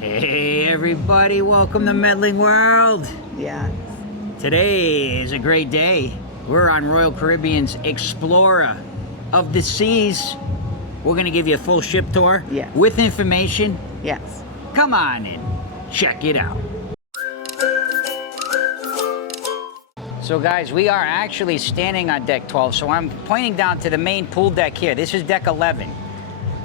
Hey everybody, welcome to Medling World. Yeah. Today is a great day. We're on Royal Caribbean's Explorer of the Seas. We're gonna give you a full ship tour. Yes. With information. Yes. Come on in, check it out. So guys, we are actually standing on deck 12, so I'm pointing down to the main pool deck here. This is deck 11.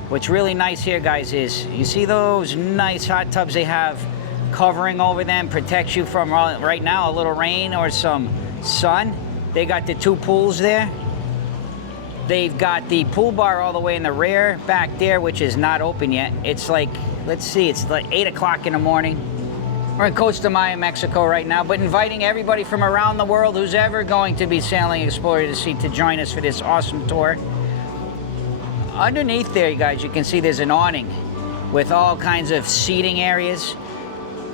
What's really nice here, guys, is you see those nice hot tubs they have covering over them, protects you from right now a little rain or some sun. They got the two pools there. They've got the pool bar all the way in the rear back there, which is not open yet. It's like, let's see, it's like 8 o'clock in the morning. We're in Costa Maya, Mexico right now, but inviting everybody from around the world who's ever going to be sailing Explorer of the Sea to join us for this awesome tour. Underneath there, you guys, you can see there's an awning with all kinds of seating areas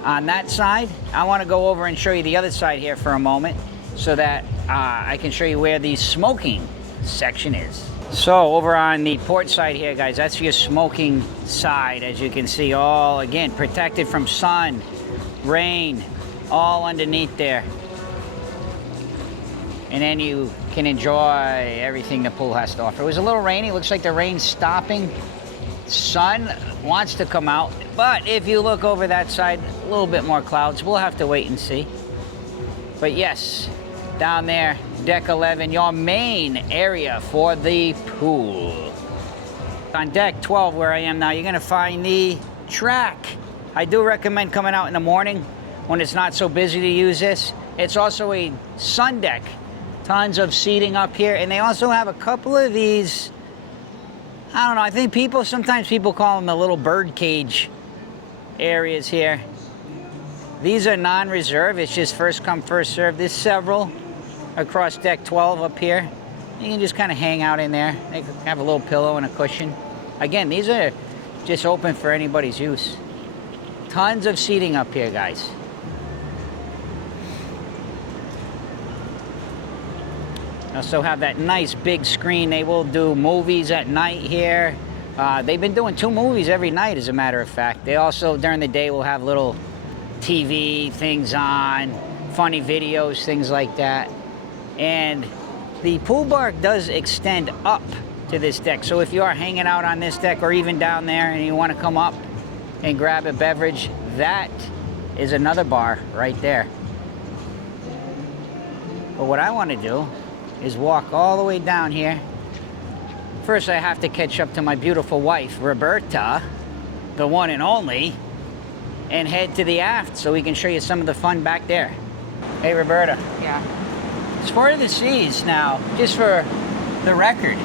on that side. I want to go over and show you the other side here for a moment so that I can show you where the smoking section is. So over on the port side here, guys, that's your smoking side. As you can see, all, again, protected from sun, rain, all underneath there. And then you can enjoy everything the pool has to offer. It was a little rainy. Looks like the rain's stopping. Sun wants to come out. But if you look over that side, a little bit more clouds. We'll have to wait and see. But yes, down there, deck 11, your main area for the pool. On deck 12, where I am now, you're going to find the track. I do recommend coming out in the morning when it's not so busy to use this. It's also a sun deck. Tons of seating up here, and they also have a couple of these, I don't know, I think sometimes people call them the little bird cage areas here. These are non-reserve, it's just first come, first serve. There's several across deck 12 up here. You can just kind of hang out in there. They have a little pillow and a cushion. Again, these are just open for anybody's use. Tons of seating up here, guys. Also have that nice big screen. They will do movies at night here. They've been doing 2 movies every night, as a matter of fact. They also, during the day, will have little TV things on, funny videos, things like that. And the pool bar does extend up to this deck. So if you are hanging out on this deck or even down there and you want to come up and grab a beverage, that is another bar right there. But what I want to do is walk all the way down here. First, I have to catch up to my beautiful wife, Roberta, the one and only, and head to the aft so we can show you some of the fun back there. Hey, Roberta. Yeah. Explorer of the Seas now, just for the record,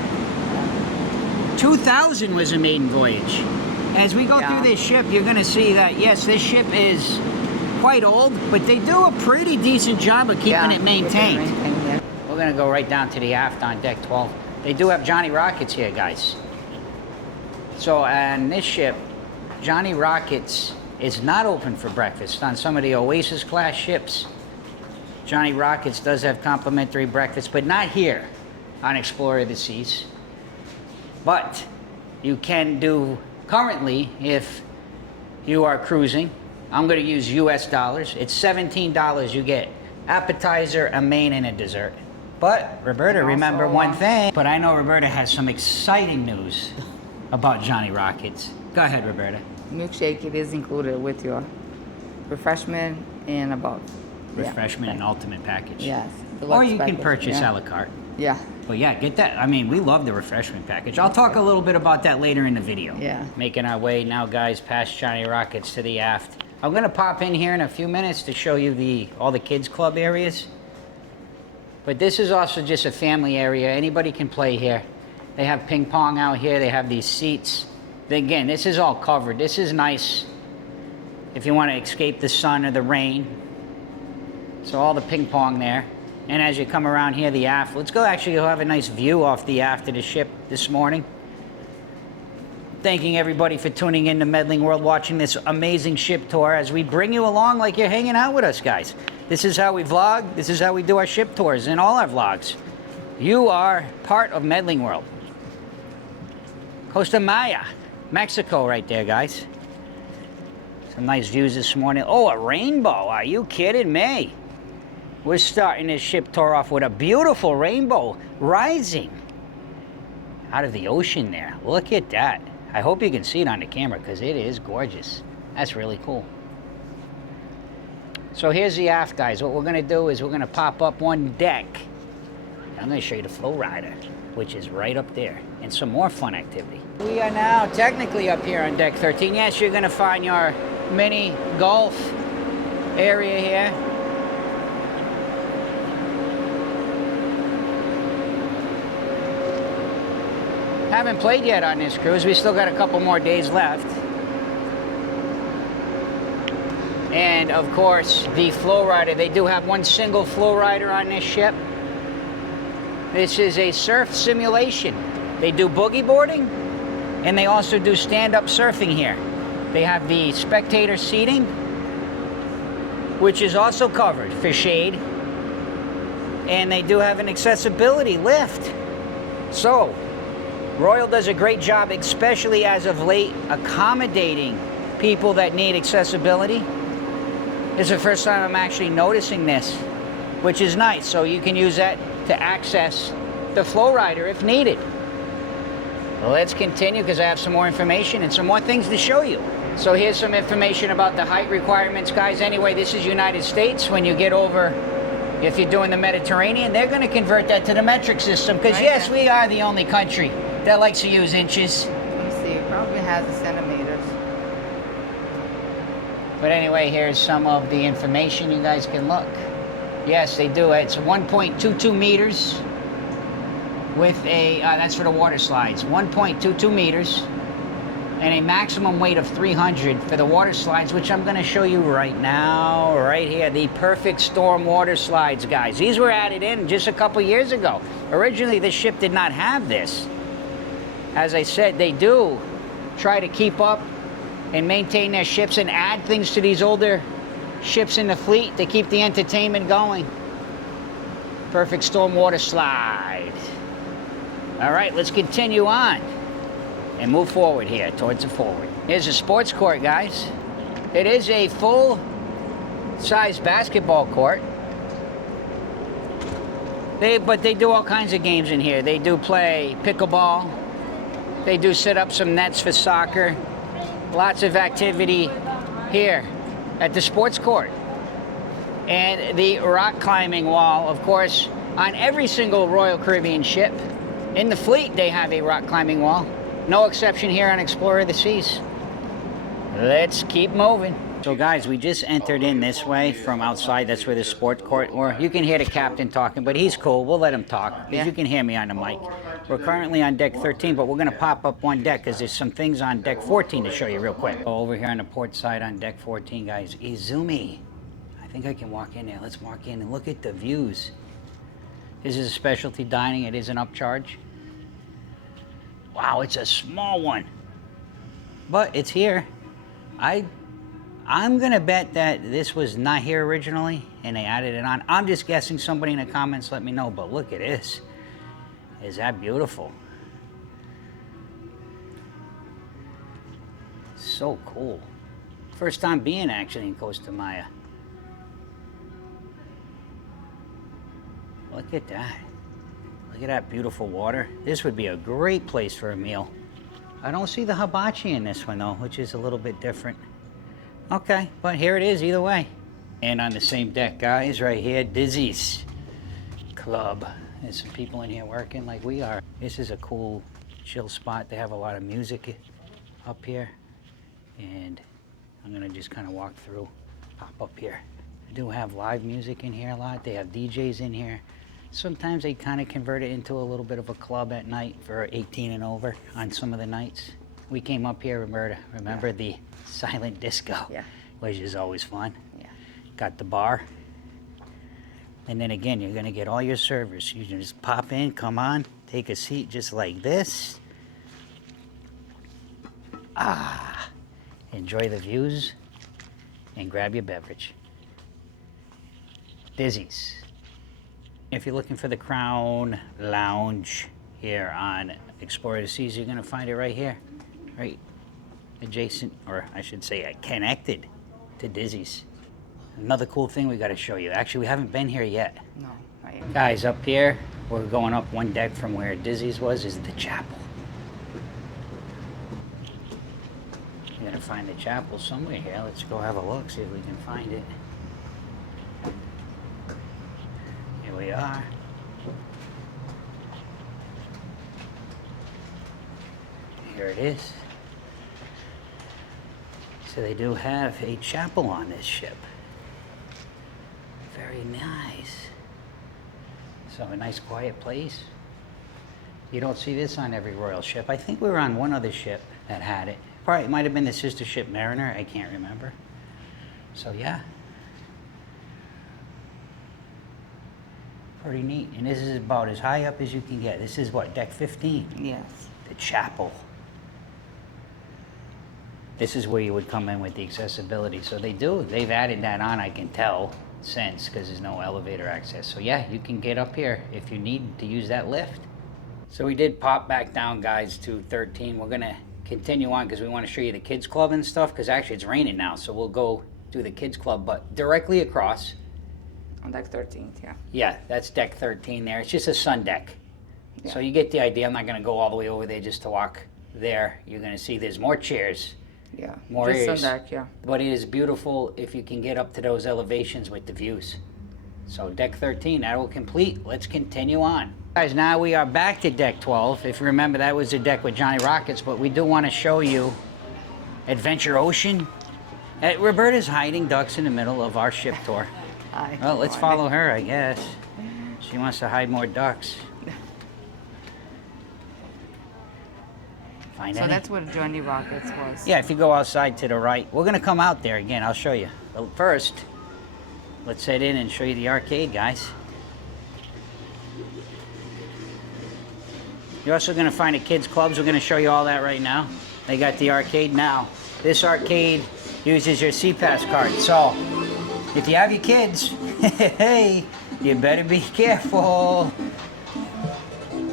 2000 was a maiden voyage. As we go through this ship, you're gonna see that, yes, this ship is quite old, but they do a pretty decent job of keeping it maintained. We're gonna go right down to the aft on deck 12. They do have Johnny Rockets here, guys. So on this ship, Johnny Rockets is not open for breakfast. On some of the Oasis-class ships, Johnny Rockets does have complimentary breakfast, but not here on Explorer of the Seas. But you can do currently, if you are cruising, I'm gonna use US dollars. It's $17. You get appetizer, a main, and a dessert. But, Roberta, remember one thing. But I know Roberta has some exciting news about Johnny Rockets. Go ahead, Roberta. Milkshake, it is included with your refreshment and above. Refreshment and ultimate package. Yes. Or you can purchase a la carte. Yeah. But yeah, get that. I mean, we love the refreshment package. I'll talk a little bit about that later in the video. Yeah. Making our way now, guys, past Johnny Rockets to the aft. I'm gonna pop in here in a few minutes to show you all the kids club areas. But this is also just a family area. Anybody can play here. They have ping pong out here. They have these seats. Again, this is all covered. This is nice if you want to escape the sun or the rain. So all the ping pong there. And as you come around here, the aft. Let's go actually go have a nice view off the aft of the ship this morning. Thanking everybody for tuning in to Medling World, watching this amazing ship tour as we bring you along like you're hanging out with us, guys. This is how we vlog. This is how we do our ship tours in all our vlogs. You are part of Medling World. Costa Maya, Mexico right there, guys. Some nice views this morning. Oh, a rainbow. Are you kidding me? We're starting this ship tour off with a beautiful rainbow rising out of the ocean there. Look at that. I hope you can see it on the camera because it is gorgeous. That's really cool. So here's the aft, guys. What we're going to do is we're going to pop up one deck. I'm going to show you the FlowRider, which is right up there, and some more fun activity. We are now technically up here on deck 13. Yes, you're going to find your mini golf area here. Haven't played yet on this cruise. We still got a couple more days left. And of course, the FlowRider. They do have one single FlowRider on this ship. This is a surf simulation. They do boogie boarding, and they also do stand-up surfing here. They have the spectator seating, which is also covered for shade. And they do have an accessibility lift. So, Royal does a great job, especially as of late, accommodating people that need accessibility. This is the first time I'm actually noticing this, which is nice. So you can use that to access the FlowRider if needed. Well, let's continue because I have some more information and some more things to show you. So here's some information about the height requirements, guys. Anyway, this is United States. When you get over, if you're doing the Mediterranean, they're going to convert that to the metric system because, yes, we are the only country that likes to use inches. Let me see. It probably has the centimeters. But anyway, here's some of the information. You guys can look. Yes, they do. It's 1.22 meters with a, that's for the water slides, 1.22 meters and a maximum weight of 300 for the water slides, which I'm going to show you right now, right here. The Perfect Storm water slides, guys. These were added in just a couple years ago. Originally, this ship did not have this. As I said, they do try to keep up and maintain their ships and add things to these older ships in the fleet to keep the entertainment going. Perfect Storm water slide. All right, let's continue on and move forward here towards the forward. Here's a sports court, guys. It is a full-size basketball court. But they do all kinds of games in here. They do play pickleball. They do set up some nets for soccer. Lots of activity here at the sports court. And the rock climbing wall, of course, on every single Royal Caribbean ship. In the fleet, they have a rock climbing wall. No exception here on Explorer of the Seas. Let's keep moving. So guys, we just entered in this way from outside. That's where the sport court were. You can hear the captain talking, but he's cool. We'll let him talk because you can hear me on the mic. We're currently on deck 13, but we're going to pop up one deck because there's some things on deck 14 to show you real quick. Over here on the port side on deck 14, guys, Izumi. I think I can walk in there. Let's walk in and look at the views. This is a specialty dining. It is an upcharge. Wow, it's a small one, but it's here. I'm gonna bet that this was not here originally and they added it on. I'm just guessing. Somebody in the comments let me know, but look at this. Is that beautiful? So cool. First time being actually in Costa Maya. Look at that. Look at that beautiful water. This would be a great place for a meal. I don't see the hibachi in this one though, which is a little bit different. Okay, but here it is either way. And on the same deck, guys, right here, Dizzy's Club. There's some people in here working like we are. This is a cool chill spot. They have a lot of music up here. And I'm gonna just kind of walk through, pop up here. They do have live music in here a lot. They have DJs in here. Sometimes they kind of convert it into a little bit of a club at night for 18 and over on some of the nights. We came up here, remember the silent disco, which is always fun. Yeah. Got the bar. And then again, you're gonna get all your servers. You can just pop in, come on, take a seat just like this. Enjoy the views and grab your beverage. Dizzy's. If you're looking for the Crown Lounge here on Explorer of the Seas, you're gonna find it right here, right adjacent, or I should say connected to Dizzy's. Another cool thing we got to show you. Actually, we haven't been here yet. No, not yet. Guys, up here, we're going up one deck from where Dizzy's was, is the chapel. We're gonna find the chapel somewhere here. Let's go have a look, see if we can find it. Here we are. Here it is. So they do have a chapel on this ship. Very nice. So a nice quiet place. You don't see this on every royal ship. I think we were on one other ship that had it. Probably it might have been the sister ship Mariner. I can't remember. So yeah. Pretty neat. And this is about as high up as you can get. This is what, deck 15? Yes. The chapel. This is where you would come in with the accessibility. So they've added that on, I can tell, since, because there's no elevator access. So yeah, you can get up here if you need to use that lift. So we did pop back down, guys, to 13. We're gonna continue on because we want to show you the kids club and stuff, because actually it's raining now, so we'll go do the kids club, but directly across. On deck 13, yeah. Yeah, that's deck 13 there. It's just a sun deck. Yeah. So you get the idea. I'm not gonna go all the way over there just to walk there. You're gonna see there's more chairs. Yeah, More just areas. on deck, yeah. But it is beautiful if you can get up to those elevations with the views. So deck 13, that will complete. Let's continue on. Guys, now we are back to deck 12. If you remember, that was the deck with Johnny Rockets, but we do want to show you Adventure Ocean. Roberta's hiding ducks in the middle of our ship tour. Well, let's follow her, I guess. She wants to hide more ducks. Find So any? that's where Johnny Rockets was. Yeah, if you go outside to the right. We're going to come out there again. I'll show you. But first, let's head in and show you the arcade, guys. You're also going to find the kids' clubs. We're going to show you all that right now. They got the arcade now. This arcade uses your CPAS card. So, if you have your kids, hey, you better be careful.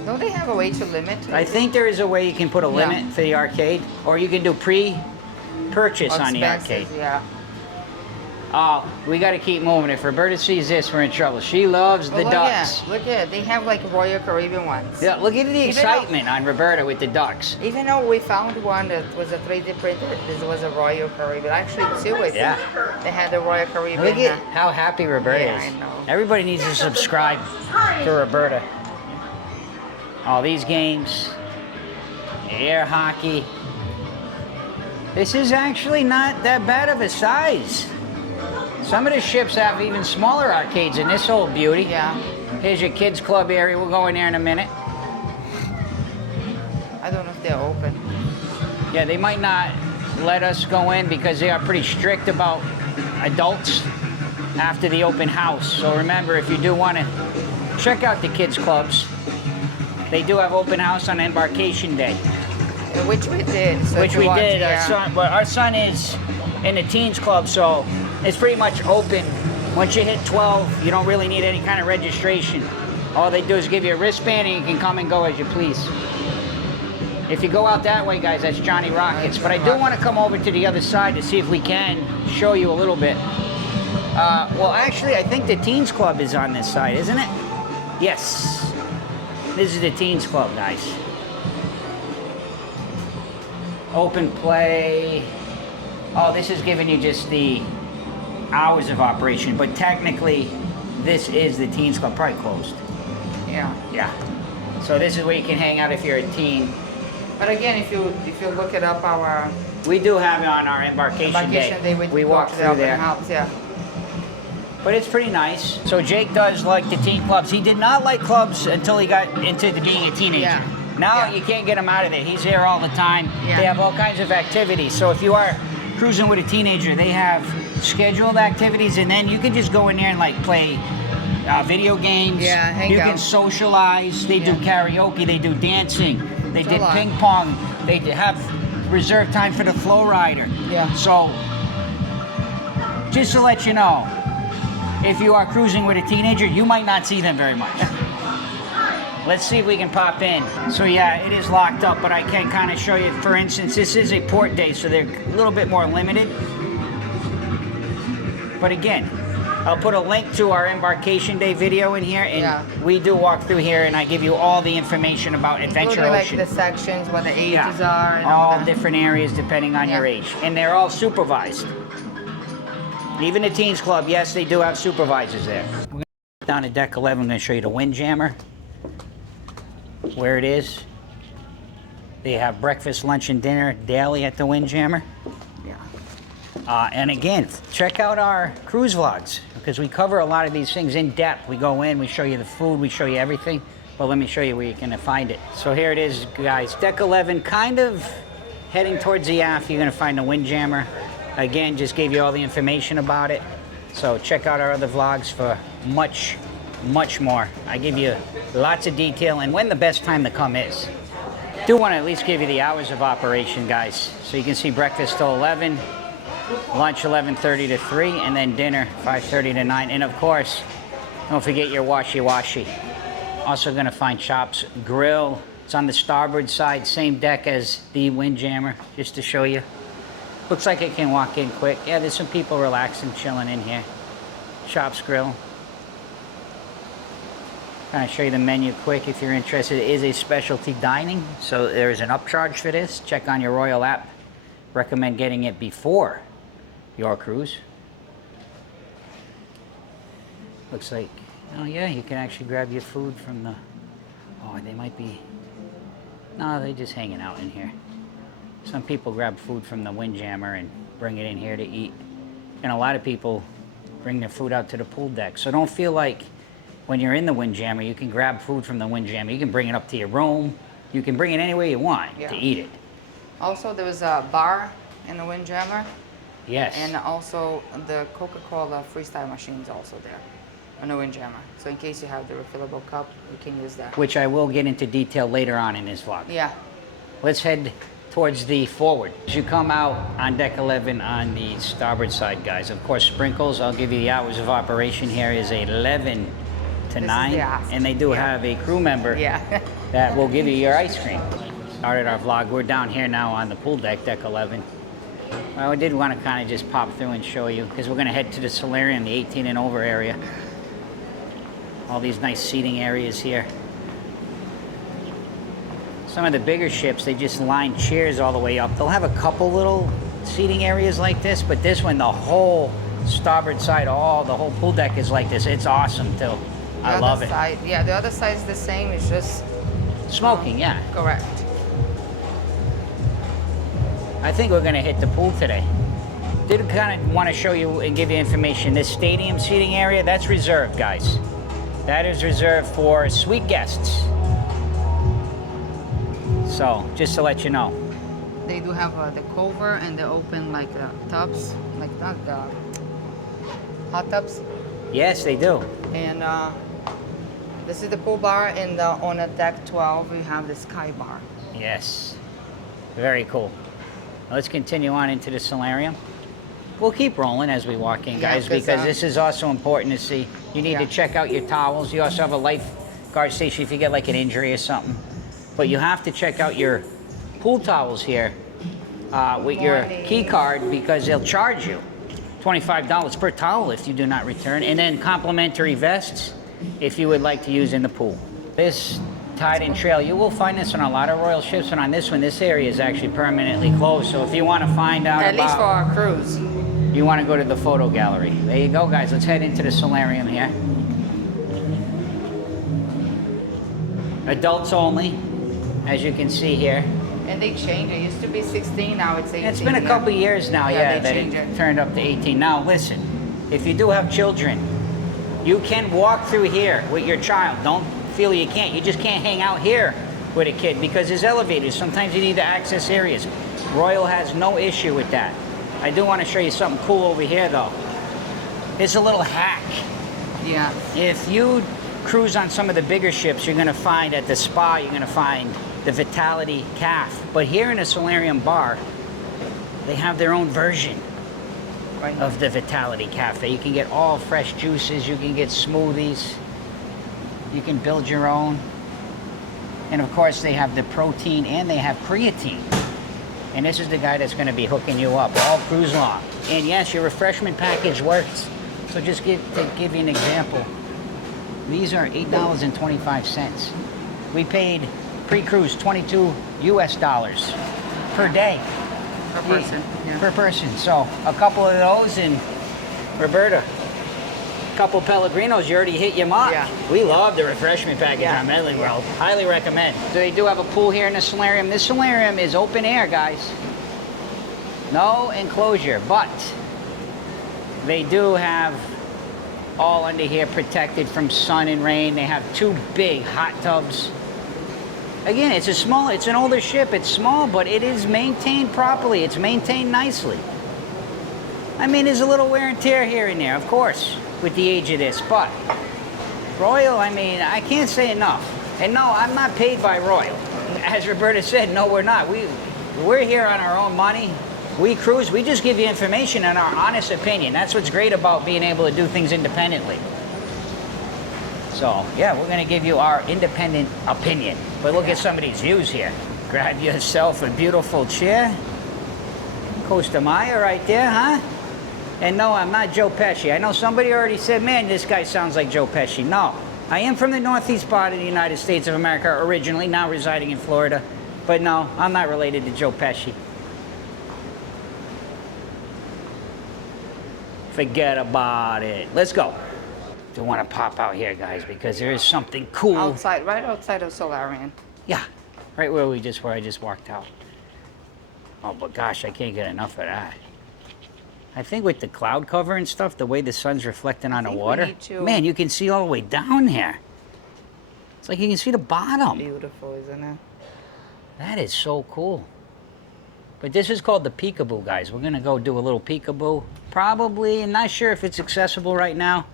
Don't they have a way to limit? I think there is a way you can put a limit for the arcade, or you can do pre-purchase on the arcade. Yeah. Oh, we got to keep moving. If Roberta sees this, we're in trouble. She loves the ducks. Look at, they have like Royal Caribbean ones. Yeah, look at the excitement on Roberta with the ducks. Even though we found one that was a 3D printer, this was a Royal Caribbean. Actually, two, I think. Yeah. They had the Royal Caribbean. Look at how happy Roberta Yeah, is. I know. Everybody needs to subscribe to Roberta. All these games, air hockey. This is actually not that bad of a size. Some of the ships have even smaller arcades in this old beauty. Yeah. Here's your kids club area. We'll go in there in a minute. I don't know if they're open. Yeah, they might not let us go in because they are pretty strict about adults after the open house. So remember, if you do want to check out the kids clubs, they do have open house on embarkation day. Which we did. So Which we did. Yeah. Our son is in the teens club, so it's pretty much open. Once you hit 12, you don't really need any kind of registration. All they do is give you a wristband and you can come and go as you please. If you go out that way, guys, that's Johnny Rockets. But I do want to come over to the other side to see if we can show you a little bit. Well, actually, I think the teens club is on this side, isn't it? Yes. This is the teens club, guys. Open play. Oh, this is giving you just the hours of operation, but technically this is the teens club, probably closed. Yeah. Yeah. So this is where you can hang out if you're a teen. But again, if you look it up, our We do have it on our embarkation day. We walk the through open there. house, yeah. But it's pretty nice. So Jake does like the teen clubs. He did not like clubs until he got into being a teenager. Yeah. Now Yeah. you can't get him out of there. He's there all the time. Yeah. They have all kinds of activities. So if you are cruising with a teenager, they have scheduled activities, and then you can just go in there and like play video games. Yeah, hang You out. can socialize. They do karaoke. They do dancing. They It's a did lot. ping pong. They have reserved time for the FlowRider. Yeah. So just to let you know, if you are cruising with a teenager, you might not see them very much. Let's see if we can pop in. So yeah, it is locked up, but I can kind of show you. For instance, this is a port day, so they're a little bit more limited. But again, I'll put a link to our embarkation day video in here, and we do walk through here, and I give you all the information about Adventure Ocean. Like the sections where the ages are, and all that. Different areas depending on your age, and they're all supervised. Even the Teens Club, yes, they do have supervisors there. We're going to down to deck 11. I'm going to show you the Windjammer, where it is. They have breakfast, lunch, and dinner daily at the Windjammer. And again, check out our cruise vlogs, because we cover a lot of these things in depth. We go in, we show you the food, we show you everything. But let me show you where you can find it. So here it is, guys. Deck 11, kind of heading towards the aft. You're going to find the Windjammer. Again, just gave you all the information about it. So check out our other vlogs for much, much more. I give you lots of detail and when the best time to come is. Do want to at least give you the hours of operation, guys. So you can see breakfast till 11. Lunch 11:30 to 3, and then dinner 5:30 to 9. And of course, don't forget your washy-washy. Also going to find shops, grill. It's on the starboard side, same deck as the Windjammer, just to show you. Looks like it can walk in quick. Yeah, there's some people relaxing, chilling in here. Shops, grill. Kind of show you the menu quick if you're interested. It is a specialty dining, so there is an upcharge for this. Check on your Royal app. Recommend getting it before your cruise. Looks like, oh yeah, you can actually grab your food from the, oh, they might be, no, they're just hanging out in here. Some people grab food from the Windjammer and bring it in here to eat. And a lot of people bring their food out to the pool deck. So don't feel like when you're in the Windjammer, you can grab food from the Windjammer. You can bring it up to your room. You can bring it anywhere you want to eat it. Also, there was a bar in the Windjammer. Yes. And also the Coca-Cola freestyle machine is also there on the Windjammer. So in case you have the refillable cup, you can use that. Which I will get into detail later on in this vlog. Yeah. Let's head towards the forward. As you come out on deck 11 on the starboard side, guys, of course, sprinkles. I'll give you the hours of operation here is 11 to 9. And they do have a crew member that will give you your ice cream. Started our vlog. We're down here now on the pool deck, deck 11. Well, I did want to kind of just pop through and show you, because we're going to head to the Solarium, the 18 and over area. All these nice seating areas here. Some of the bigger ships, they just line chairs all the way up. They'll have a couple little seating areas like this, but this one, the whole starboard side, the whole pool deck is like this. It's awesome too. I love it. Yeah, the other side is the same. It's just smoking, correct. I think we're going to hit the pool today. Did kind of want to show you and give you information. This stadium seating area, that's reserved, guys. That is reserved for suite guests. So, just to let you know. They do have the cover and the open like tubs, like not the hot tubs. Yes, they do. And this is the pool bar, and on a deck 12 we have the sky bar. Yes, very cool. Let's continue on into the Solarium. We'll keep rolling as we walk in, guys, because this is also important to see. You need to check out your towels. You also have a lifeguard station if you get like an injury or something. But you have to check out your pool towels here with your key card, because they'll charge you $25 per towel if you do not return, and then complimentary vests if you would like to use in the pool. This tide-in trail, you will find this on a lot of Royal ships, and on this one, this area is actually permanently closed. So if you want to find out at least for our cruise, you want to go to the photo gallery. There you go, guys. Let's head into the Solarium here. Adults only, as you can see here. And they changed. It used to be 16, now it's 18. It's been a couple years now, that it turned up to 18. Now, listen, if you do have children, you can walk through here with your child. Don't feel you can't. You just can't hang out here with a kid because there's elevators. Sometimes you need to access areas. Royal has no issue with that. I do want to show you something cool over here, though. It's a little hack. Yeah. If you cruise on some of the bigger ships, you're going to find at the spa, you're going to find the Vitality Cafe. But here in the Solarium bar, they have their own version of the Vitality Cafe. You can get all fresh juices, you can get smoothies, you can build your own. And of course they have the protein and they have creatine. And this is the guy that's going to be hooking you up all cruise long. And yes, your refreshment package works. So just to give you an example, these are $8.25. We paid pre-cruise $22 US per day. Per person. Yeah. Per person. So a couple of those, and Roberta, a couple Pellegrinos, you already hit your mark. Yeah. We love the refreshment package on Medling World. Highly recommend. So they do have a pool here in the solarium. This solarium is open air, guys. No enclosure, but they do have all under here protected from sun and rain. They have 2 big hot tubs. Again, it's an older ship. It's small, but it is maintained properly. It's maintained nicely. I mean, there's a little wear and tear here and there, of course, with the age of this, but Royal, I mean, I can't say enough. And no, I'm not paid by Royal. As Roberta said, no, we're not. We're here on our own money. We cruise, we just give you information and our honest opinion. That's what's great about being able to do things independently. So, yeah, we're gonna give you our independent opinion. But look at some of these views here. Grab yourself a beautiful chair. Costa Maya right there, huh? And no, I'm not Joe Pesci. I know somebody already said, man, this guy sounds like Joe Pesci. No, I am from the northeast part of the United States of America originally, now residing in Florida. But no, I'm not related to Joe Pesci. Forget about it. Let's go. Don't want to pop out here, guys, because there is something cool. Outside, right outside of Solarium. Yeah, right where I just walked out. Oh, but gosh, I can't get enough of that. I think with the cloud cover and stuff, the way the sun's reflecting on the water, man, you can see all the way down there. It's like you can see the bottom. Beautiful, isn't it? That is so cool. But this is called the peekaboo, guys. We're gonna go do a little peekaboo. Probably, I'm not sure if it's accessible right now.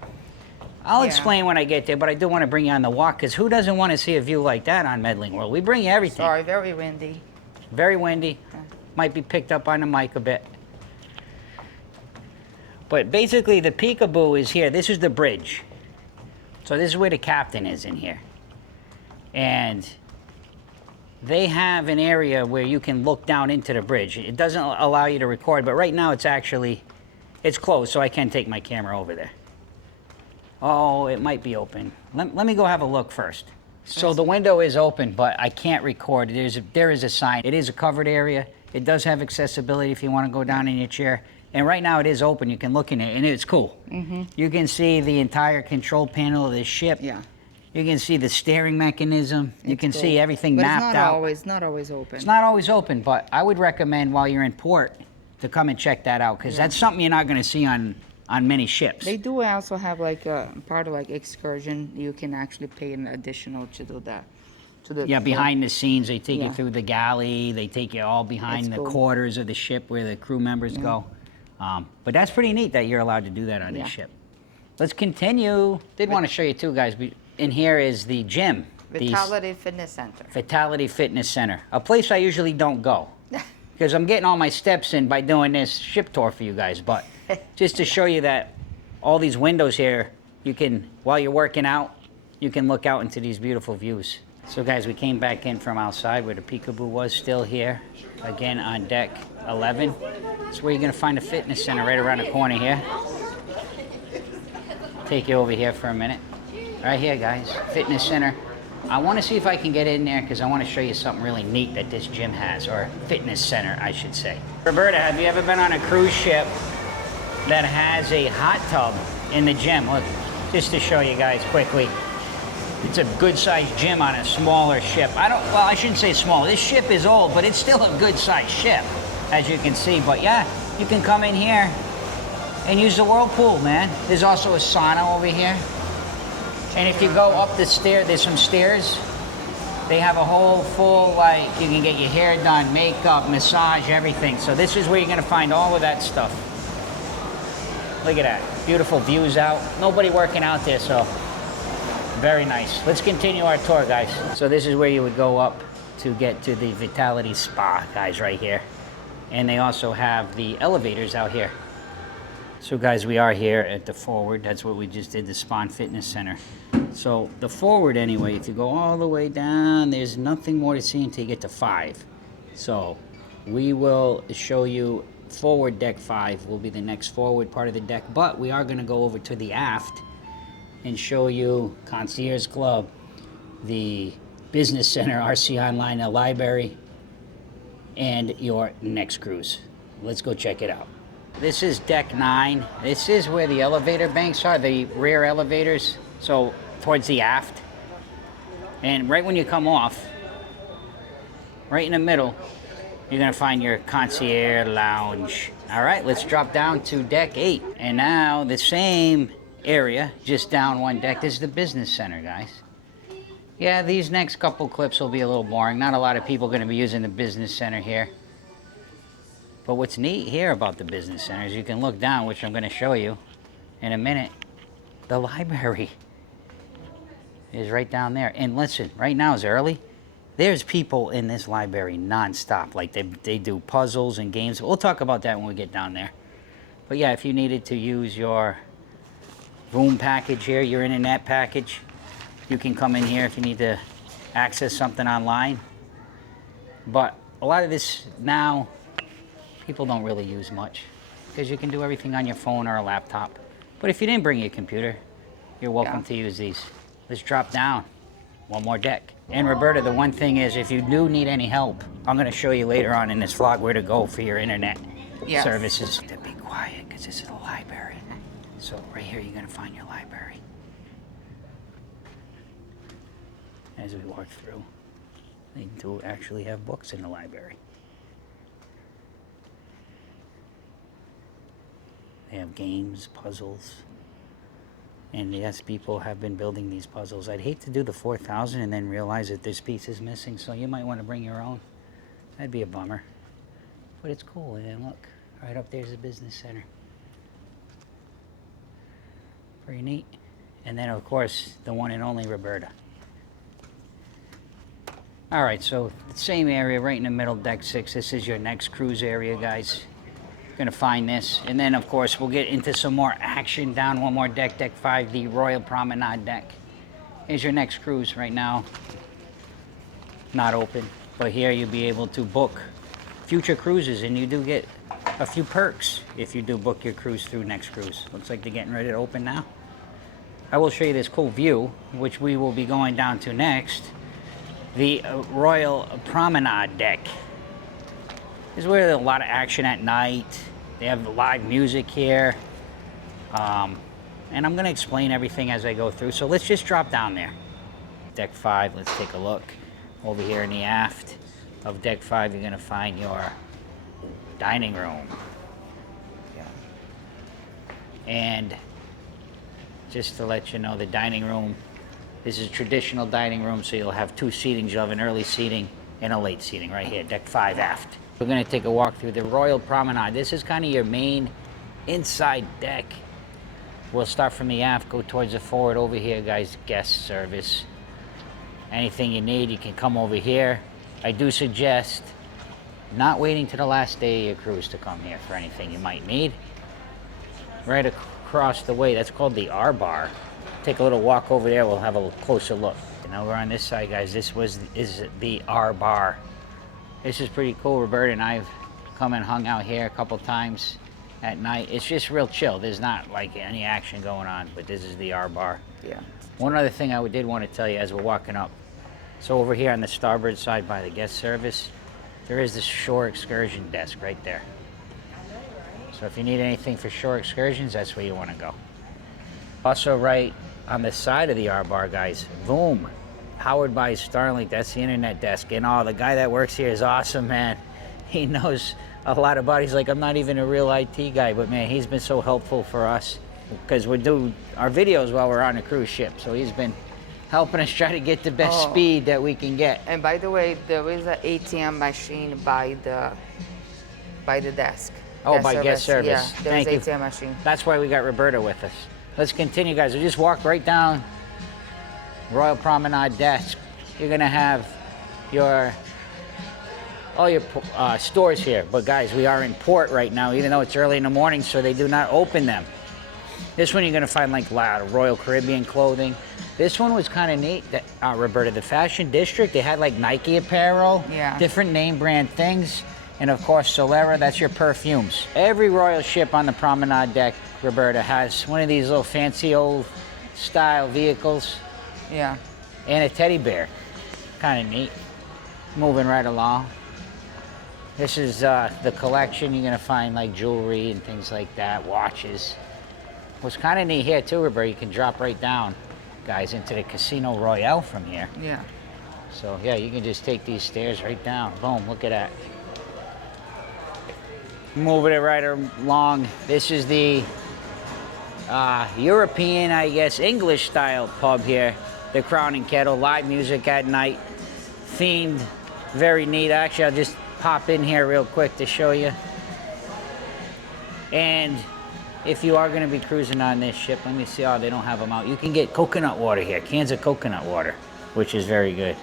I'll explain when I get there, but I do want to bring you on the walk, because who doesn't want to see a view like that on Medling World? We bring you everything. Sorry, very windy. Very windy. Yeah. Might be picked up on the mic a bit. But basically, the peekaboo is here. This is the bridge. So this is where the captain is in here. And they have an area where you can look down into the bridge. It doesn't allow you to record, but right now it's closed, so I can take my camera over there. Oh, it might be open. Let me go have a look first. So the window is open, but I can't record. There is a sign. It is a covered area. It does have accessibility if you want to go down in your chair. And right now it is open. You can look in it, and it's cool. Mm-hmm. You can see the entire control panel of the ship. Yeah. You can see the steering mechanism. You can see everything mapped out. But it's not always open. It's not always open, but I would recommend while you're in port to come and check that out, because that's something you're not going to see on many ships. They do also have like a part of like excursion. You can actually pay an additional to do that. Behind the scenes, they take you through the galley. They take you all behind the quarters of the ship where the crew members go. But that's pretty neat that you're allowed to do that on this ship. Let's continue. Did want to show you too, guys. In here is the gym. Vitality Fitness Center. Vitality Fitness Center. A place I usually don't go, because I'm getting all my steps in by doing this ship tour for you guys. But just to show you that all these windows here, you can, while you're working out, you can look out into these beautiful views. So guys, we came back in from outside where the peekaboo was, still here. Again on deck 11. That's where you're gonna find a fitness center right around the corner here. Take you over here for a minute. Right here, guys, fitness center. I wanna see if I can get in there, because I wanna show you something really neat that this gym has, or fitness center, I should say. Roberta, have you ever been on a cruise ship that has a hot tub in the gym? Look, just to show you guys quickly. It's a good-sized gym on a smaller ship. I shouldn't say small. This ship is old, but it's still a good-sized ship, as you can see. But yeah, you can come in here and use the whirlpool, man. There's also a sauna over here. And if you go up the stair, there's some stairs. They have a whole full, like, you can get your hair done, makeup, massage, everything. So this is where you're gonna find all of that stuff. Look at that, beautiful views out. Nobody working out there, so very nice. Let's continue our tour, guys. So this is where you would go up to get to the Vitality Spa, guys, right here. And they also have the elevators out here. So guys, we are here at the forward. That's what we just did, the Spa and Fitness Center. So the forward anyway, if you go all the way down, there's nothing more to see until you get to 5. So we will show you forward deck 5 will be the next forward part of the deck, but we are going to go over to the aft and show you Concierge Club, the business center, RC Online, a library, and your next cruise. Let's go check it out. This is deck 9. This is where the elevator banks are, the rear elevators, so towards the aft. And right when you come off, right in the middle, you're gonna find your concierge lounge. All right, let's drop down to deck 8. And now the same area, just down one deck. This is the business center, guys. Yeah, these next couple clips will be a little boring. Not a lot of people are gonna be using the business center here. But what's neat here about the business center is you can look down, which I'm gonna show you in a minute. The library is right down there. And listen, right now is early. There's people in this library non-stop. Like they do puzzles and games. We'll talk about that when we get down there. But yeah, if you needed to use your room package here, your internet package, you can come in here if you need to access something online. But a lot of this now, people don't really use much because you can do everything on your phone or a laptop. But if you didn't bring your computer, you're welcome to use these. Let's drop down one more deck. And Roberta, the one thing is, if you do need any help, I'm going to show you later on in this vlog where to go for your internet services. To be quiet, because this is a library. So right here, you're going to find your library. As we walk through, they do actually have books in the library. They have games, puzzles. And yes, people have been building these puzzles. I'd hate to do the 4,000 and then realize that this piece is missing, so you might want to bring your own. That'd be a bummer. But it's cool, and look, right up there's the business center. Pretty neat. And then, of course, the one and only Roberta. All right, so the same area right in the middle, deck 6. This is your next cruise area, guys. Gonna find this, and then of course we'll get into some more action down one more deck, deck 5, the Royal Promenade deck. Here's your next cruise. Right now not open, but here you'll be able to book future cruises, and you do get a few perks if you do book your cruise through Next Cruise. Looks like they're getting ready to open now. I will show you this cool view, which we will be going down to next, the Royal Promenade deck. This is where there's a lot of action at night. They have live music here. And I'm going to explain everything as I go through. So let's just drop down there. Deck 5, let's take a look. Over here in the aft of deck 5, you're going to find your dining room. And just to let you know, the dining room, this is a traditional dining room, so you'll have 2 seatings. You'll have an early seating and a late seating right here, deck 5 aft. We're going to take a walk through the Royal Promenade. This is kind of your main inside deck. We'll start from the aft, go towards the forward. Over here, guys, guest service. Anything you need, you can come over here. I do suggest not waiting to the last day of your cruise to come here for anything you might need. Right across the way, that's called the R bar. Take a little walk over there, we'll have a closer look. Now we're on this side, guys. This is the R bar. This is pretty cool. Roberta and I've come and hung out here a couple times at night. It's just real chill. There's not like any action going on, but this is the R bar. Yeah. One other thing I did want to tell you as we're walking up. So over here on the starboard side by the guest service, there is this shore excursion desk right there. So if you need anything for shore excursions, that's where you want to go. Also right on the side of the R bar, guys, boom. Powered by Starlink, that's the internet desk. And the guy that works here is awesome, man. He knows a lot about it. He's like, I'm not even a real IT guy, but man, he's been so helpful for us because we do our videos while we're on a cruise ship. So he's been helping us try to get the best speed that we can get. And by the way, there is an ATM machine by the desk. Oh, by guest service. Yeah, there's an ATM machine. That's why we got Roberta with us. Let's continue, guys. We just walked right down Royal Promenade desk. You're gonna have all your stores here, but guys, we are in port right now, even though it's early in the morning, so they do not open them. This one you're gonna find like Royal Caribbean clothing. This one was kind of neat. Roberta, the fashion district, they had like Nike apparel, different name brand things. And of course, Solera, that's your perfumes. Every Royal ship on the promenade deck, Roberta, has one of these little fancy old style vehicles. Yeah. And a teddy bear. Kind of neat. Moving right along. This is the collection. You're gonna find like jewelry and things like that, watches. What's kind of neat here too, Roberta, you can drop right down, guys, into the Casino Royale from here. Yeah. So yeah, you can just take these stairs right down. Boom, look at that. Moving it right along. This is the European, I guess, English style pub here. The Crown and Kettle, live music at night, themed, very neat. Actually, I'll just pop in here real quick to show you. And if you are going to be cruising on this ship, let me see. Oh, they don't have them out. You can get coconut water here, cans of coconut water, which is very good.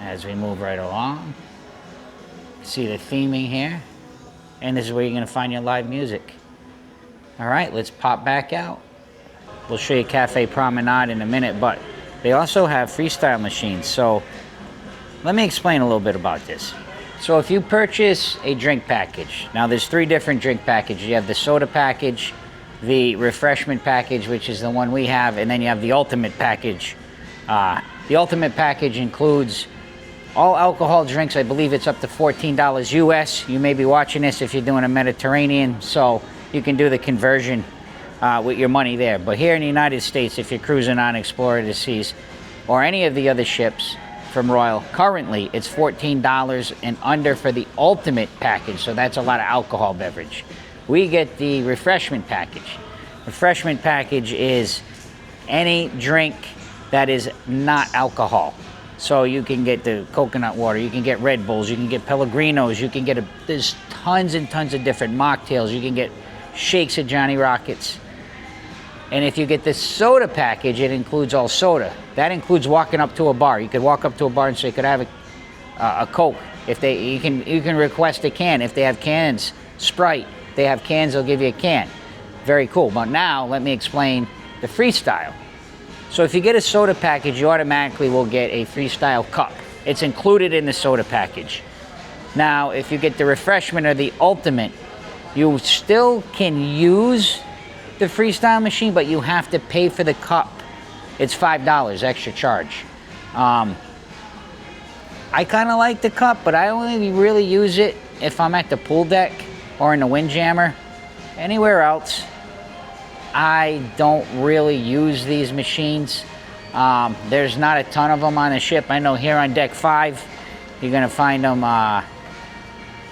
As we move right along, see the theming here, and this is where you're going to find your live music. All right, let's pop back out. We'll show you Cafe Promenade in a minute, but they also have freestyle machines. So let me explain a little bit about this. So if you purchase a drink package, now there's 3 different drink packages. You have the soda package, the refreshment package, which is the one we have, and then you have the ultimate package. The ultimate package includes all alcohol drinks. I believe it's up to $14 US. You may be watching this if you're doing a Mediterranean, so you can do the conversion with your money there. But here in the United States, if you're cruising on Explorer of the Seas or any of the other ships from Royal, currently it's $14 and under for the ultimate package. So that's a lot of alcohol beverage. We get the refreshment package. Refreshment package is any drink that is not alcohol. So you can get the coconut water, you can get Red Bulls, you can get Pellegrinos, you can get there's tons and tons of different mocktails, you can get shakes at Johnny Rockets. And if you get the soda package, it includes all soda. That includes walking up to a bar. You could walk up to a bar and say, could I have a Coke? If you can request a can. If they have cans, Sprite, they have cans, they'll give you a can. Very cool. But now let me explain the freestyle. So if you get a soda package, you automatically will get a freestyle cup. It's included in the soda package. Now, if you get the refreshment or the ultimate, you still can use the freestyle machine, but you have to pay for the cup. It's $5 extra charge. I kind of like the cup, but I only really use it if I'm at the pool deck or in the windjammer. Anywhere else, I don't really use these machines. There's not a ton of them on the ship. I know here on deck 5, you're gonna find them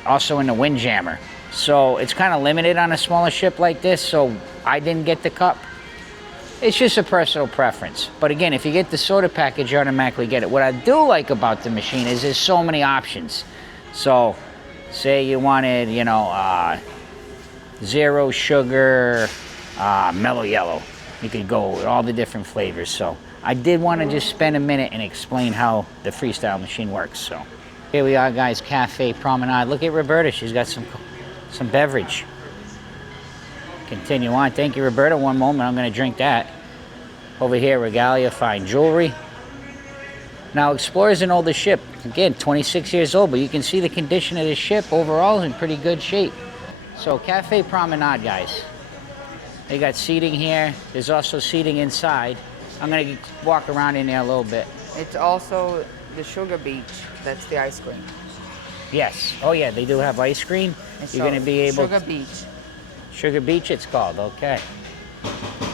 also in the windjammer. So it's kind of limited on a smaller ship like this, so I didn't get the cup. It's just a personal preference. But again, if you get the soda package, you automatically get it. What I do like about the machine is there's so many options. So say you wanted, you know, zero sugar, mellow yellow. You could go with all the different flavors. So I did want to just spend a minute and explain how the freestyle machine works. So here we are, guys, Cafe Promenade. Look at Roberta, she's got some beverage. Continue on. Thank you, Roberta. One moment, I'm going to drink that. Over here, Regalia, fine jewelry. Now, Explorer is an older ship. Again, 26 years old, but you can see the condition of the ship overall is in pretty good shape. So, Cafe Promenade, guys. They got seating here. There's also seating inside. I'm going to walk around in there a little bit. It's also the Sugar Beach. That's the ice cream. Yes. Oh, yeah, they do have ice cream. You're going to be able... Sugar Beach. Sugar Beach, it's called. Okay.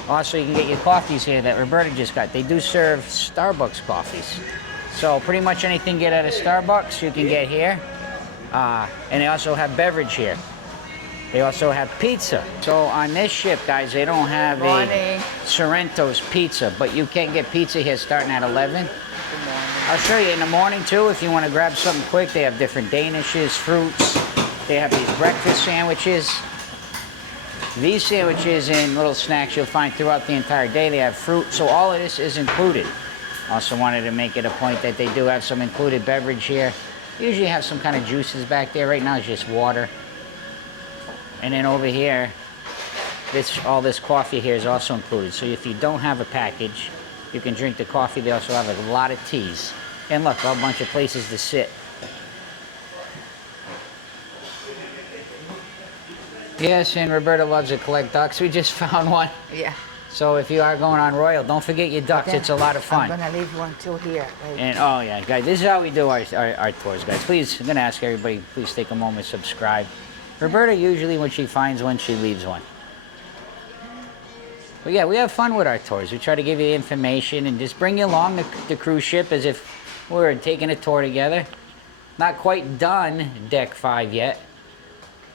Also, you can get your coffees here that Roberta just got. They do serve Starbucks coffees. So pretty much anything you get at a Starbucks, you can get here. And they also have beverage here. They also have pizza. So on this ship, guys, they don't have a Sorrento's pizza, but you can get pizza here starting at 11. Good morning. I'll show you in the morning, too, if you want to grab something quick. They have different danishes, fruits. They have these breakfast sandwiches. These sandwiches and little snacks you'll find throughout the entire day. They have fruit, so all of this is included. Also wanted to make it a point that they do have some included beverage here. Usually have some kind of juices back there. Right now it's just water. And then over here, all this coffee here is also included. So if you don't have a package, you can drink the coffee. They also have a lot of teas. And look, a bunch of places to sit. Yes, and Roberta loves to collect ducks. We just found one. Yeah. So if you are going on Royal, don't forget your ducks. Then It's a lot of fun. I'm gonna leave one too here. Like, And oh yeah, guys, this is how we do our tours, guys. Please, I'm gonna ask everybody, please take a moment, subscribe. Roberta usually when she finds one, she leaves one. But yeah, we have fun with our tours. We try to give you information and just bring you along the cruise ship as if we were taking a tour together. Not quite done deck 5 yet,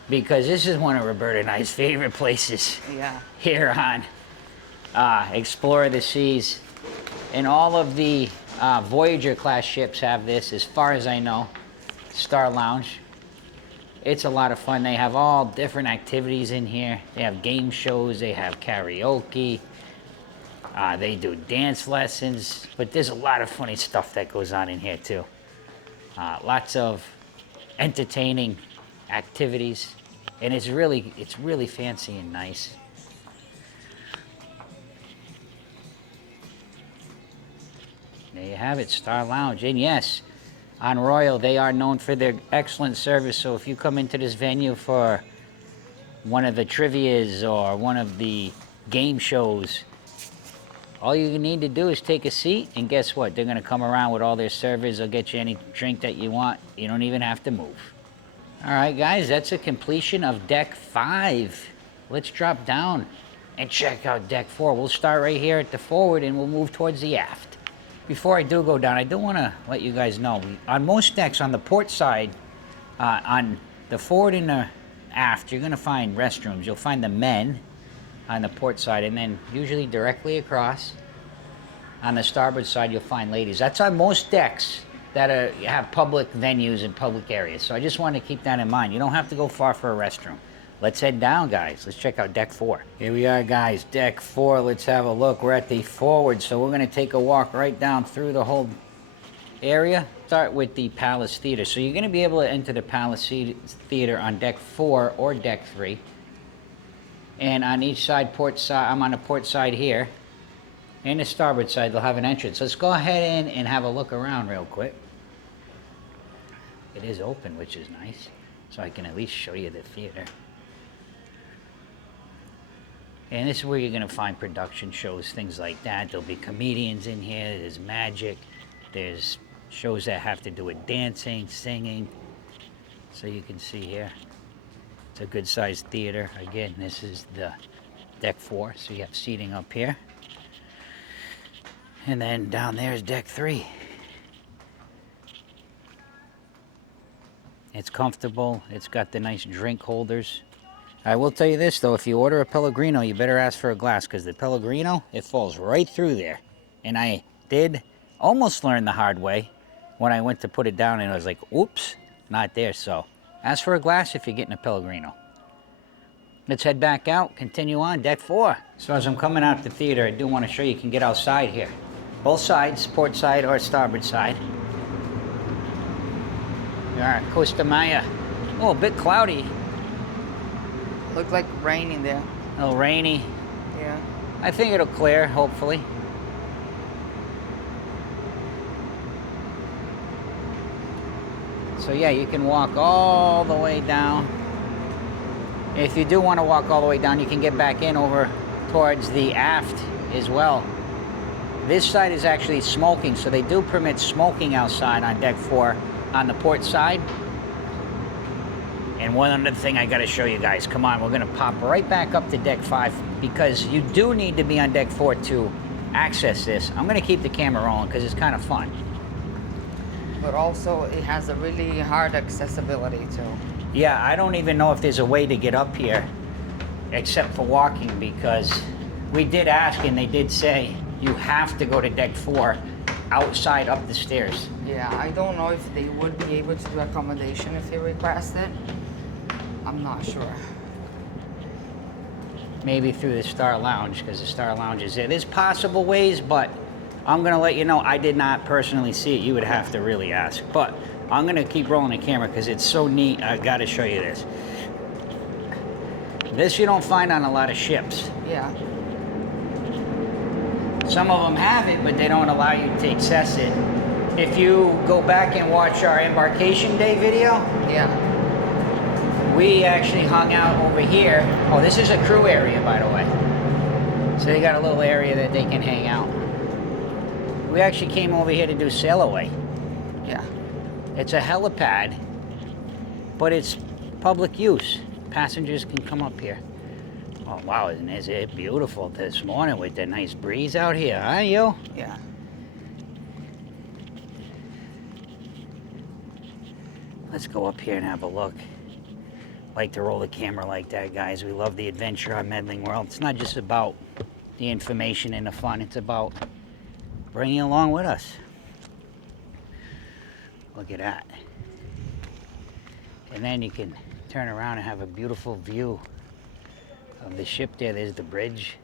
because this is one of Roberta and I's favorite places. yeah. Here on Explore the Seas. And all of the Voyager-class ships have this, as far as I know. Star Lounge. It's a lot of fun. They have all different activities in here. They have game shows, they have karaoke, they do dance lessons, but there's a lot of funny stuff that goes on in here too. Lots of entertaining activities, and it's really fancy and nice. There you have it, Star Lounge. And yes, on Royal, they are known for their excellent service. So if you come into this venue for one of the trivias or one of the game shows, all you need to do is take a seat, and guess what? They're going to come around with all their servers. They'll get you any drink that you want. You don't even have to move. All right, guys, that's a completion of deck 5. Let's drop down and check out deck 4. We'll start right here at the forward, and we'll move towards the aft. Before I do go down, I do want to let you guys know, on most decks on the port side, on the forward and the aft, you're going to find restrooms. You'll find the men on the port side, and then usually directly across on the starboard side, you'll find ladies. That's on most decks that have public venues and public areas. So I just want to keep that in mind. You don't have to go far for a restroom. Let's head down, guys. Let's check out deck 4. Here we are, guys. Deck 4. Let's have a look. We're at the forward, so we're going to take a walk right down through the whole area. Start with the Palace Theater. So you're going to be able to enter the Palace Theater on deck 4 or deck 3. And on each side, port side, I'm on the port side here. And the starboard side, they'll have an entrance. Let's go ahead in and have a look around real quick. It is open, which is nice. So I can at least show you the theater. And this is where you're going to find production shows, things like that. There'll be comedians in here. There's magic. There's shows that have to do with dancing, singing. So you can see here. It's a good-sized theater. Again, this is the deck 4, so you have seating up here. And then down there is deck 3. It's comfortable. It's got the nice drink holders. I will tell you this, though, if you order a Pellegrino, you better ask for a glass, because the Pellegrino, it falls right through there. And I did almost learn the hard way when I went to put it down, and I was like, oops, not there. So ask for a glass if you're getting a Pellegrino. Let's head back out, continue on, deck 4. So as I'm coming out the theater, I do want to show you can get outside here. Both sides, port side or starboard side. There are Costa Maya. Oh, a bit cloudy. Look like rain in there. A little rainy. Yeah. I think it'll clear, hopefully. So yeah, you can walk all the way down. If you do want to walk all the way down, you can get back in over towards the aft as well. This side is actually smoking, so they do permit smoking outside on deck 4 on the port side. And one other thing I got to show you guys. Come on, we're going to pop right back up to deck 5 because you do need to be on deck 4 to access this. I'm going to keep the camera rolling because it's kind of fun. But also, it has a really hard accessibility too. Yeah, I don't even know if there's a way to get up here except for walking, because we did ask and they did say you have to go to deck 4 outside up the stairs. Yeah, I don't know if they would be able to do accommodation if they request it. I'm not sure. Maybe through the Star Lounge, because the Star Lounge is there. There's possible ways, but I'm going to let you know I did not personally see it. You would have to really ask. But I'm going to keep rolling the camera because it's so neat. I've got to show you this. This you don't find on a lot of ships. Yeah. Some of them have it, but they don't allow you to access it. If you go back and watch our embarkation day video, Yeah. We actually hung out over here. Oh, this is a crew area, by the way. So they got a little area that they can hang out. We actually came over here to do sail away. Yeah. It's a helipad, but it's public use. Passengers can come up here. Oh, wow, isn't it beautiful this morning with the nice breeze out here, huh, you? Yeah. Let's go up here and have a look. Like to roll the camera like that, guys. We love the adventure on Medling World. It's not just about the information and the fun. It's about bringing it along with us. Look at that. And then you can turn around and have a beautiful view of the ship there. There's the bridge.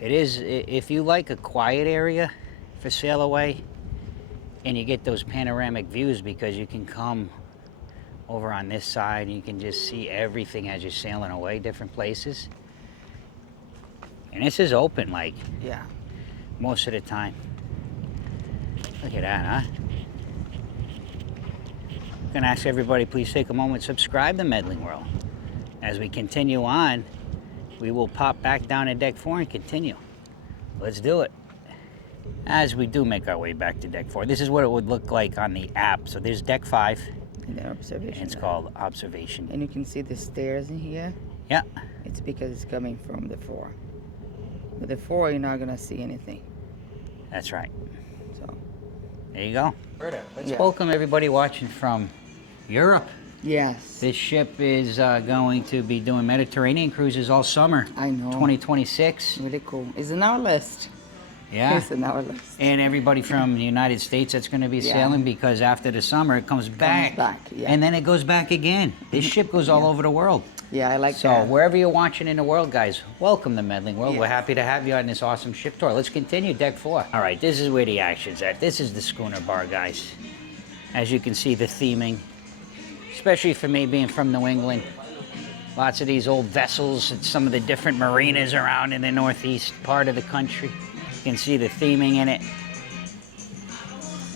It is, if you like a quiet area for sail away, and you get those panoramic views because you can come over on this side and you can just see everything as you're sailing away, different places. And this is open, like, Yeah. most of the time. Look at that, huh? I'm gonna ask everybody, please take a moment, subscribe to Medling World. As we continue on, we will pop back down to deck 4 and continue. Let's do it. As we do make our way back to deck 4, this is what it would look like on the app. So there's deck 5, And the observation. and it's called observation. And you can see the stairs in here. Yeah, It's because it's coming from the 4. But the 4, you're not gonna see anything. that's right. So. There you go. Let's Yeah. welcome everybody watching from Europe. Yes. This ship is going to be doing Mediterranean cruises all summer. I know. 2026. Really cool. It's in our list. Yeah. It's in our list. And everybody from the United States that's going to be Yeah. sailing, because after the summer it comes back. Yeah. And then it goes back again. This ship goes all Yeah. over the world. Yeah, I like So that. wherever you're watching in the world, guys, welcome to Medling World. We're Yes. happy to have you on this awesome ship tour. Let's continue deck 4. All right, this is where the action's at. This is the schooner bar, guys. As you can see, the theming, especially for me being from New England. Lots of these old vessels at some of the different marinas around in the northeast part of the country. You can see the theming in it.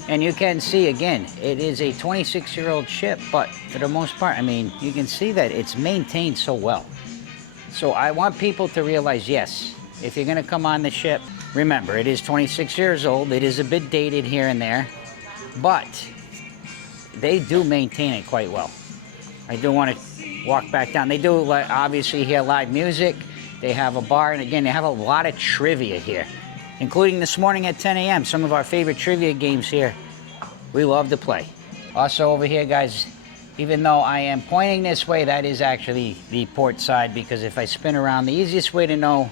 And you can see, again, it is a 26-year-old ship, but for the most part, I mean, you can see that it's maintained so well. So I want people to realize, yes, if you're going to come on the ship, remember, it is 26 years old. It is a bit dated here and there, but they do maintain it quite well. I do want to walk back down. They do, obviously, hear live music. They have a bar, and again, they have a lot of trivia here, including this morning at 10 a.m. Some of our favorite trivia games here. We love to play. Also over here, guys, even though I am pointing this way, that is actually the port side, because if I spin around, the easiest way to know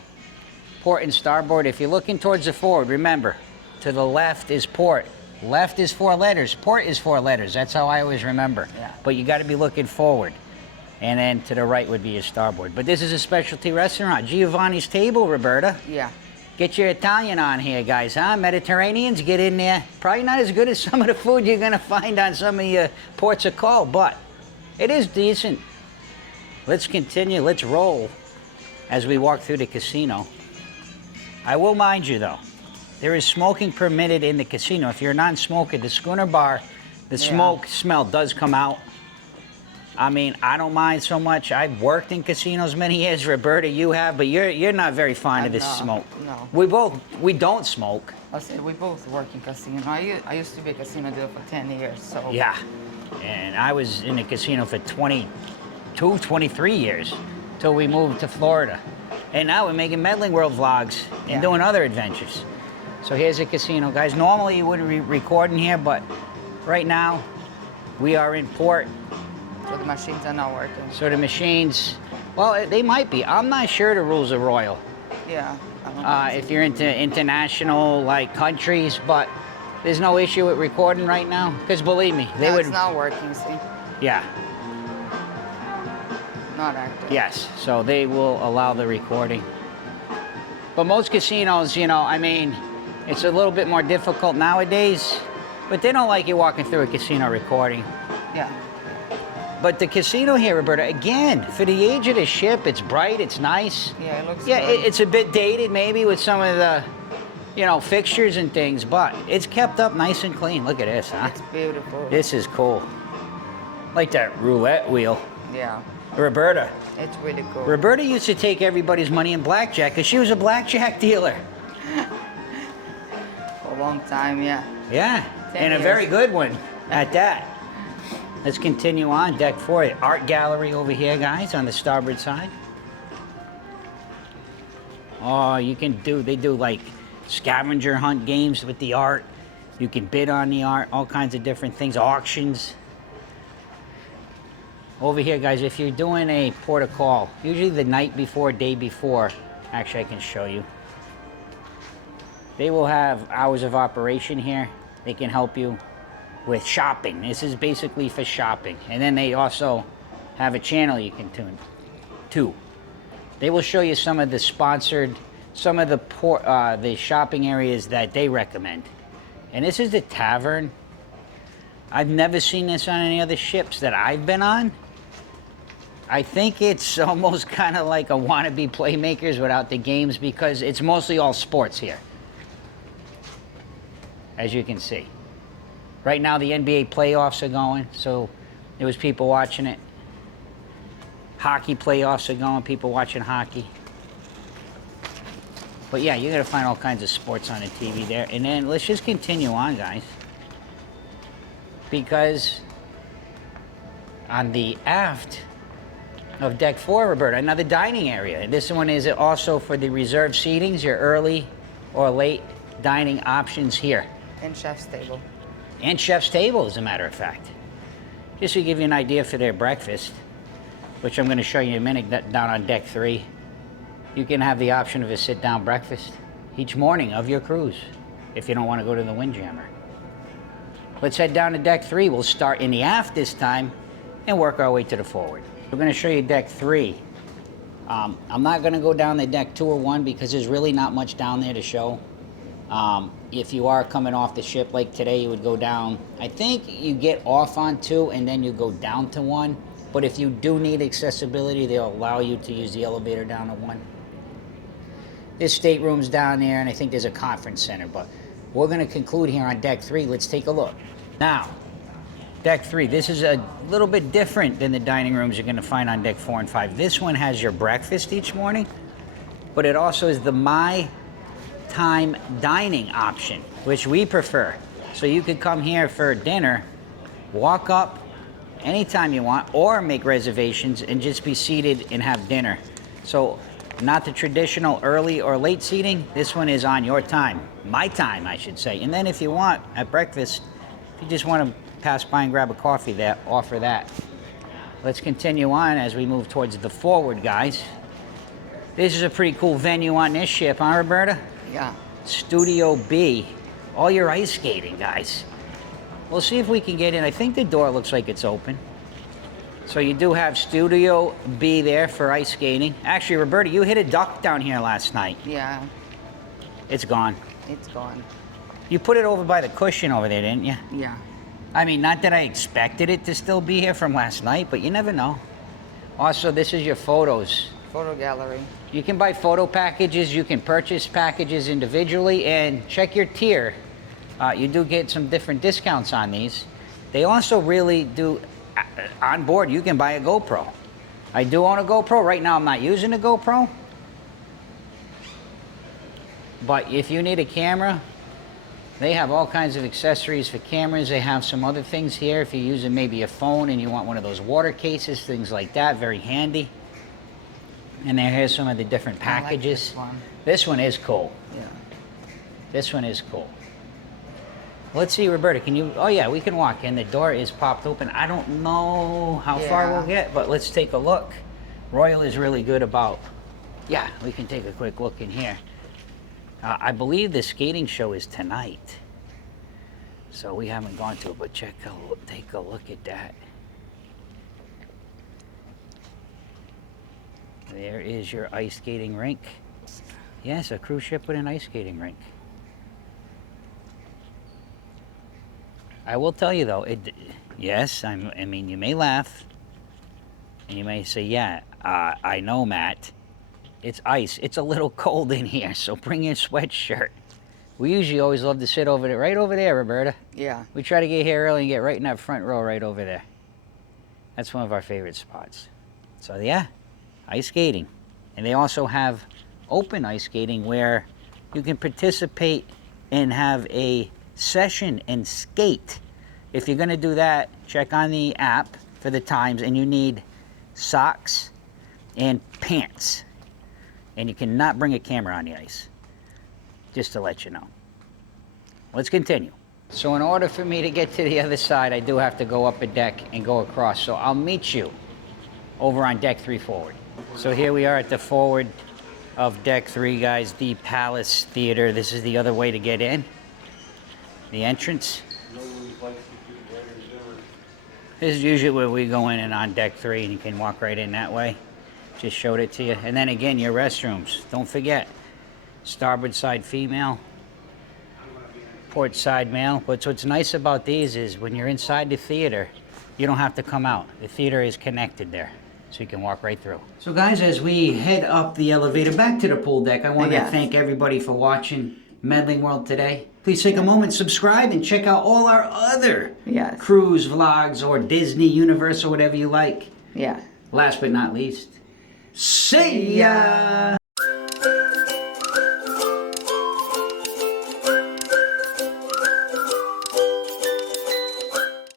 port and starboard, if you're looking towards the forward, remember, to the left is port. Left is 4 letters. Port is 4 letters. That's how I always remember. Yeah. But you got to be looking forward. And then to the right would be your starboard. But this is a specialty restaurant. Giovanni's Table, Roberta. Yeah. Get your Italian on here, guys, huh? Mediterraneans, get in there. Probably not as good as some of the food you're going to find on some of your ports of call, but it is decent. Let's continue. Let's roll as we walk through the casino. I will mind you, though, there is smoking permitted in the casino. If you're a non-smoker, the schooner bar, the smoke smell does come out. I mean, I don't mind so much. I've worked in casinos many years. Roberta, you have, but you're not very fond of this smoke. No. We don't smoke. I said we both work in casino. I used to be a casino dealer for 10 years, so. Yeah, and I was in the casino for 22, 23 years till we moved to Florida. And now we're making Medling World vlogs and doing other adventures. So here's a casino, guys. Normally you wouldn't be recording here, but right now we are in port. So the machines are not working. So the machines, well, they might be. I'm not sure the rules of Royal. Yeah. I don't think If you're into international like countries, but there's no issue with recording right now, because believe me, they no, would. It's not working. See, Yeah. not active. Yes. So they will allow the recording. But most casinos, you know, I mean, it's a little bit more difficult nowadays, but they don't like you walking through a casino recording. Yeah. But the casino here, Roberta, again, for the age of the ship, it's bright, it's nice. Yeah, it looks Yeah, good. it's a bit dated maybe with some of the you know, fixtures and things, but it's kept up nice and clean. Look at this, huh? It's beautiful. This is cool. Like that roulette wheel. Yeah. Roberta. It's really cool. Roberta used to take everybody's money in blackjack because she was a blackjack dealer. For a long time, yeah. Yeah, 10 and a years. very good one at that. Let's continue on. Deck 4, art gallery over here, guys, on the starboard side. Oh, you can do, they do like scavenger hunt games with the art. You can bid on the art, all kinds of different things, auctions. Over here, guys, if you're doing a port of call, usually the night before, day before, actually I can show you. They will have hours of operation here. They can help you with shopping. This is basically for shopping. And then they also have a channel you can tune to. They will show you some of the sponsored, some of the shopping areas that they recommend. And this is the tavern. I've never seen this on any other ships that I've been on. I think it's almost kind of like a wannabe Playmakers without the games because it's mostly all sports here, as you can see. Right now the NBA playoffs are going, so there was people watching it. Hockey playoffs are going, people watching hockey. But yeah, you're gonna find all kinds of sports on the TV there. And then let's just continue on, guys. Because on the aft of deck 4, Roberta, another dining area. And this one is also for the reserved seatings, your early or late dining options here. And chef's table. And chef's table, as a matter of fact. Just to give you an idea for their breakfast, which I'm going to show you in a minute down on deck 3. You can have the option of a sit-down breakfast each morning of your cruise if you don't want to go to the Windjammer. Let's head down to deck 3. We'll start in the aft this time and work our way to the forward. We're going to show you deck 3. I'm not going to go down the deck 2 or 1 because there's really not much down there to show. If you are coming off the ship like today, you would go down. I think you get off on 2 and then you go down to 1. But if you do need accessibility, they'll allow you to use the elevator down to 1. There's staterooms down there, and I think there's a conference center. But we're going to conclude here on deck 3. Let's take a look. Now, deck 3. This is a little bit different than the dining rooms you're going to find on deck 4 and 5. This one has your breakfast each morning, but it also is the My Time dining option, which we prefer. So you could come here for dinner, walk up anytime you want, or make reservations and just be seated and have dinner. So not the traditional early or late seating. This one is on your time, my time, I should say. And then if you want at breakfast, if you just want to pass by and grab a coffee, there, offer that. Let's continue on as we move towards the forward, guys. This is a pretty cool venue on this ship, huh, Roberta? Yeah. Studio B. All your ice skating, guys. We'll see if we can get in. I think the door looks like it's open. So you do have Studio B there for ice skating. Actually, Roberta, you hit a duck down here last night. Yeah. It's gone. It's gone. You put it over by the cushion over there, didn't you? Yeah. I mean, not that I expected it to still be here from last night, but you never know. Also, this is your photos. Photo gallery. You can buy photo packages, you can purchase packages individually, and check your tier. You do get some different discounts on these. They also really do, on board, you can buy a GoPro. I do own a GoPro. Right now I'm not using a GoPro. But if you need a camera, they have all kinds of accessories for cameras. They have some other things here. If you're using maybe a phone and you want one of those water cases, things like that, very handy. And here's some of the different packages. I like this one. This one is cool. Yeah. This one is cool. Let's see, Roberta, can you, oh yeah, we can walk in. The door is popped open. I don't know how far we'll get, but let's take a look. Royal is really good about, yeah, we can take a quick look in here. I believe the skating show is tonight. So we haven't gone to it, but take a look at that. There is your ice skating rink. Yes, a cruise ship with an ice skating rink. I will tell you though, yes, I mean, you may laugh, and you may say, yeah, I know, Matt, it's ice. It's a little cold in here, so bring your sweatshirt. We usually always love to sit over there, right over there, Roberta. Yeah. We try to get here early and get right in that front row right over there. That's one of our favorite spots. So yeah, ice skating. And they also have open ice skating where you can participate and have a session and skate. If you're gonna do that, check on the app for the times, and you need socks and pants. And you cannot bring a camera on the ice, just to let you know. Let's continue. So in order for me to get to the other side, I do have to go up a deck and go across. So I'll meet you over on deck 3 forward. So here we are at the forward of deck 3, guys, the Palace Theater. This is the other way to get in, the entrance. This is usually where we go in and on deck 3, and you can walk right in that way. Just showed it to you. And then again, your restrooms. Don't forget, starboard side female, port side male. But what's nice about these is when you're inside the theater, you don't have to come out. The theater is connected there, so you can walk right through. So guys, as we head up the elevator back to the pool deck, I want to thank everybody for watching Medling World today. Please take a moment, subscribe, and check out all our other cruise vlogs or Disney Universe or whatever you like. Yeah. Last but not least, see ya!